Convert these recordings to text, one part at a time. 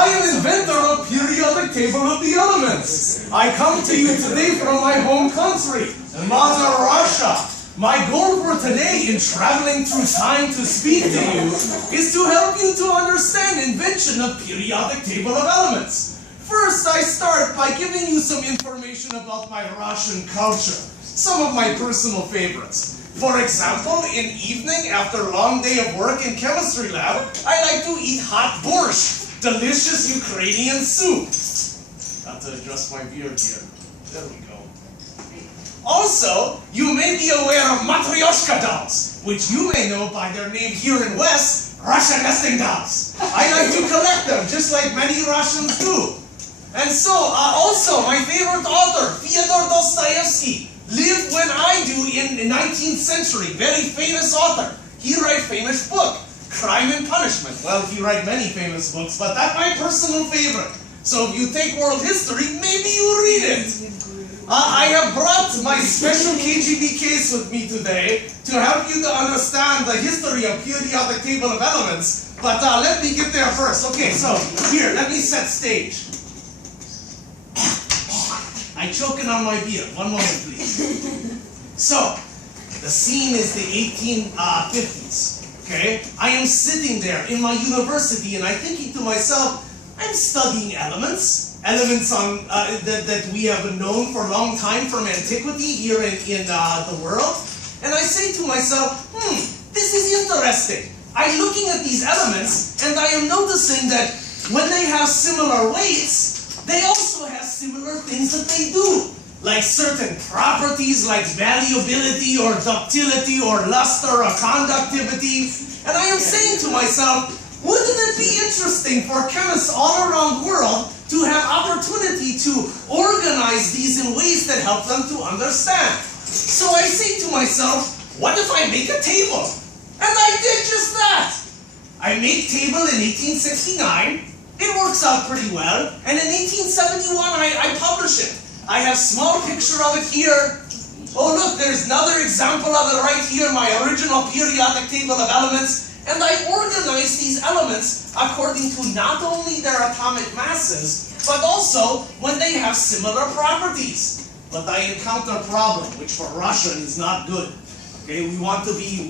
I am inventor of periodic table of the elements. I come to you today from my home country, Mother Russia. My goal for today in traveling through time to speak to you is to help you to understand invention of periodic table of elements. First, I start by giving you some information about my Russian culture, some of my personal favorites. For example, in evening after a long day of work in chemistry lab, I like to eat hot borscht, delicious Ukrainian soup. Got to adjust my beard here. There we go. Also, you may be aware of matryoshka dolls, which you may know by their name here in West, Russian nesting dolls. I like to collect them, just like many Russians do. And so, also, my favorite author, Fyodor Dostoevsky, lived when I do in the 19th century. Very famous author. He wrote famous book, Crime and Punishment. Well, he wrote many famous books, but that's my personal favorite. So if you take world history, maybe you read it. I have brought my special KGB case with me today to help you to understand the history of periodic table of elements. But let me get there first. Okay, so here, let me set stage. I'm choking on my beer. One moment, please. So, the scene is the 1850s, okay? I am sitting there in my university and I'm thinking to myself, I'm studying elements on, that we have known for a long time from antiquity here in the world. And I say to myself, this is interesting. I'm looking at these elements and I am noticing that when they have similar weights, they also have similar things that they do, like certain properties like malleability or ductility or luster or conductivity. And I am saying to myself, wouldn't it be interesting for chemists all around the world to have opportunity to organize these in ways that help them to understand? So I say to myself, what if I make a table? And I did just that. I made table in 1869. It works out pretty well, and in 1871 I publish it. I have small picture of it here. Oh look, there's another example of it right here, my original periodic table of elements. And I organize these elements according to not only their atomic masses, but also when they have similar properties. But I encounter a problem, which for Russia is not good. Okay, we want to be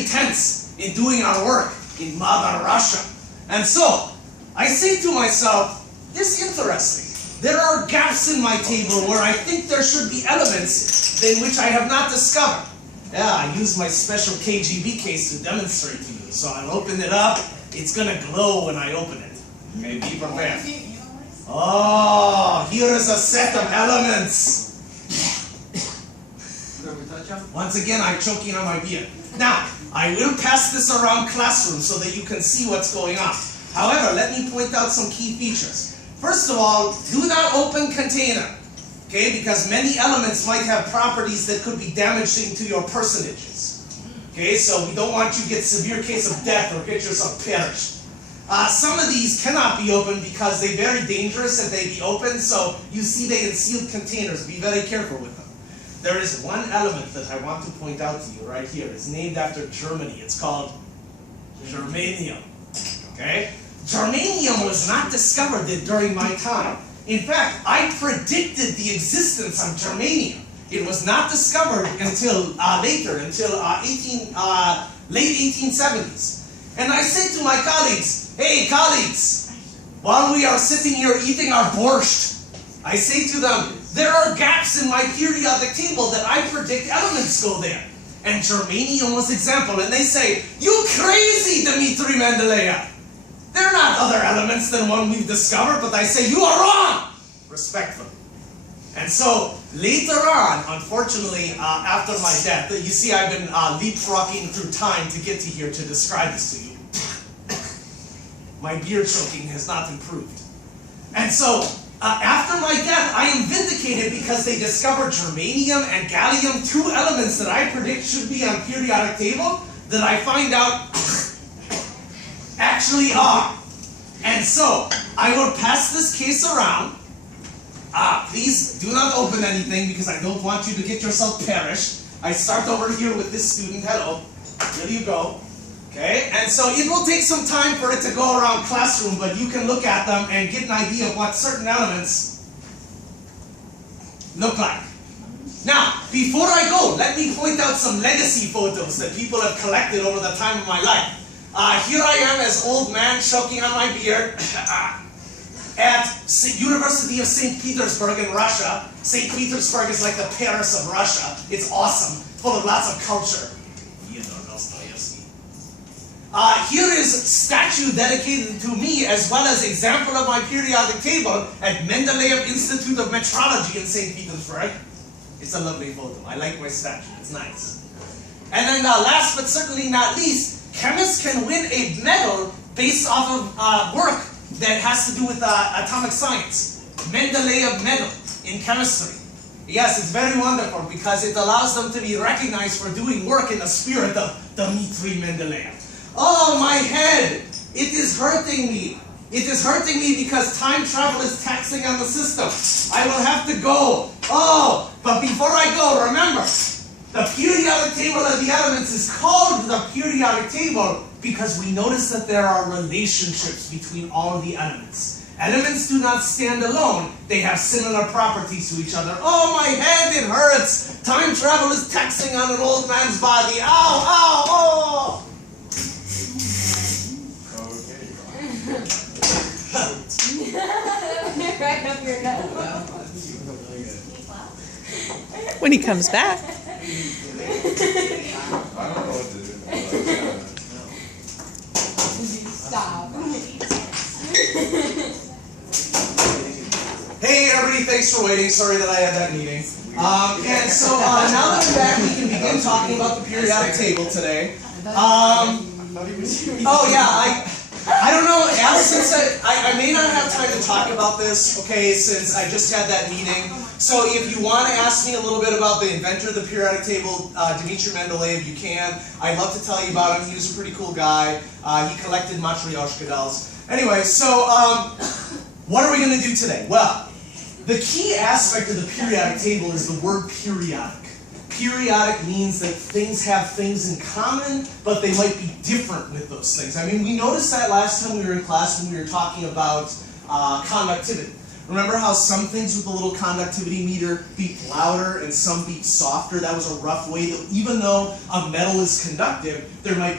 intense in doing our work in Mother Russia. And so, I say to myself, this is interesting. There are gaps in my table where I think there should be elements in which I have not discovered. Yeah, I use my special KGB case to demonstrate to you. So I'll open it up. It's going to glow when I open it. Okay, be prepared. Oh, here is a set of elements. Once again, I'm choking on my beer. Now, I will pass this around classroom so that you can see what's going on. However, let me point out some key features. First of all, do not open container, okay? Because many elements might have properties that could be damaging to your personages. Okay, so we don't want you to get severe case of death or get yourself perished. Some of these cannot be opened because they're very dangerous if they be opened, so you see they in sealed containers. Be very careful with them. There is one element that I want to point out to you right here. It's named after Germany. It's called germanium. Okay? Germanium was not discovered during my time. In fact, I predicted the existence of germanium. It was not discovered until later, until late 1870s. And I say to my colleagues, hey colleagues, while we are sitting here eating our borscht, I say to them, there are gaps in my periodic table that I predict elements go there. And germanium was example. And they say, you crazy, Dmitri Mendeleev. They're not other elements than one we've discovered, but I say, you are wrong, respectfully. And so, later on, unfortunately, after my death, you see I've been leapfrogging through time to get to here to describe this to you. My beer choking has not improved. And so, after my death, I am vindicated because they discovered germanium and gallium, two elements that I predict should be on periodic table, that I find out actually are. And so, I will pass this case around. Please do not open anything because I don't want you to get yourself perished. I start over here with this student. Hello. Here you go. Okay, and so it will take some time for it to go around classroom, but you can look at them and get an idea of what certain elements look like. Now, before I go, let me point out some legacy photos that people have collected over the time of my life. Here I am as old man choking on my beer at University of St. Petersburg in Russia. St. Petersburg is like the Paris of Russia. It's awesome, full of lots of culture. Here is a statue dedicated to me, as well as example of my periodic table at Mendeleev Institute of Metrology in St. Petersburg. It's a lovely photo. I like my statue. It's nice. And then last but certainly not least, chemists can win a medal based off of work that has to do with atomic science. Mendeleev medal in chemistry. Yes, it's very wonderful because it allows them to be recognized for doing work in the spirit of Dmitri Mendeleev. Oh, my head! It is hurting me. It is hurting me because time travel is taxing on the system. I will have to go. Oh, but before I go, remember, the periodic table of the elements is called the periodic table because we notice that there are relationships between all of the elements. Elements do not stand alone. They have similar properties to each other. Oh, my head, it hurts. Time travel is taxing on an old man's body. Ow, ow, oh! Right up your nose. When he comes back. I don't know what to do. Stop. Hey everybody, thanks for waiting. Sorry that I had that meeting. And so now that I'm back, we can begin talking about the periodic table today. Oh yeah, I don't know, since I may not have time to talk about this, okay, since I just had that meeting. So if you want to ask me a little bit about the inventor of the periodic table, Dmitri Mendeleev, you can. I'd love to tell you about him. He was a pretty cool guy. He collected matryoshka dolls. Anyway, so what are we going to do today? Well, the key aspect of the periodic table is the word periodic. Periodic means that things have things in common, but they might be different with those things. I mean, we noticed that last time we were in class when we were talking about conductivity. Remember how some things with the little conductivity meter beat louder and some beat softer? That was a rough way that even though a metal is conductive, there might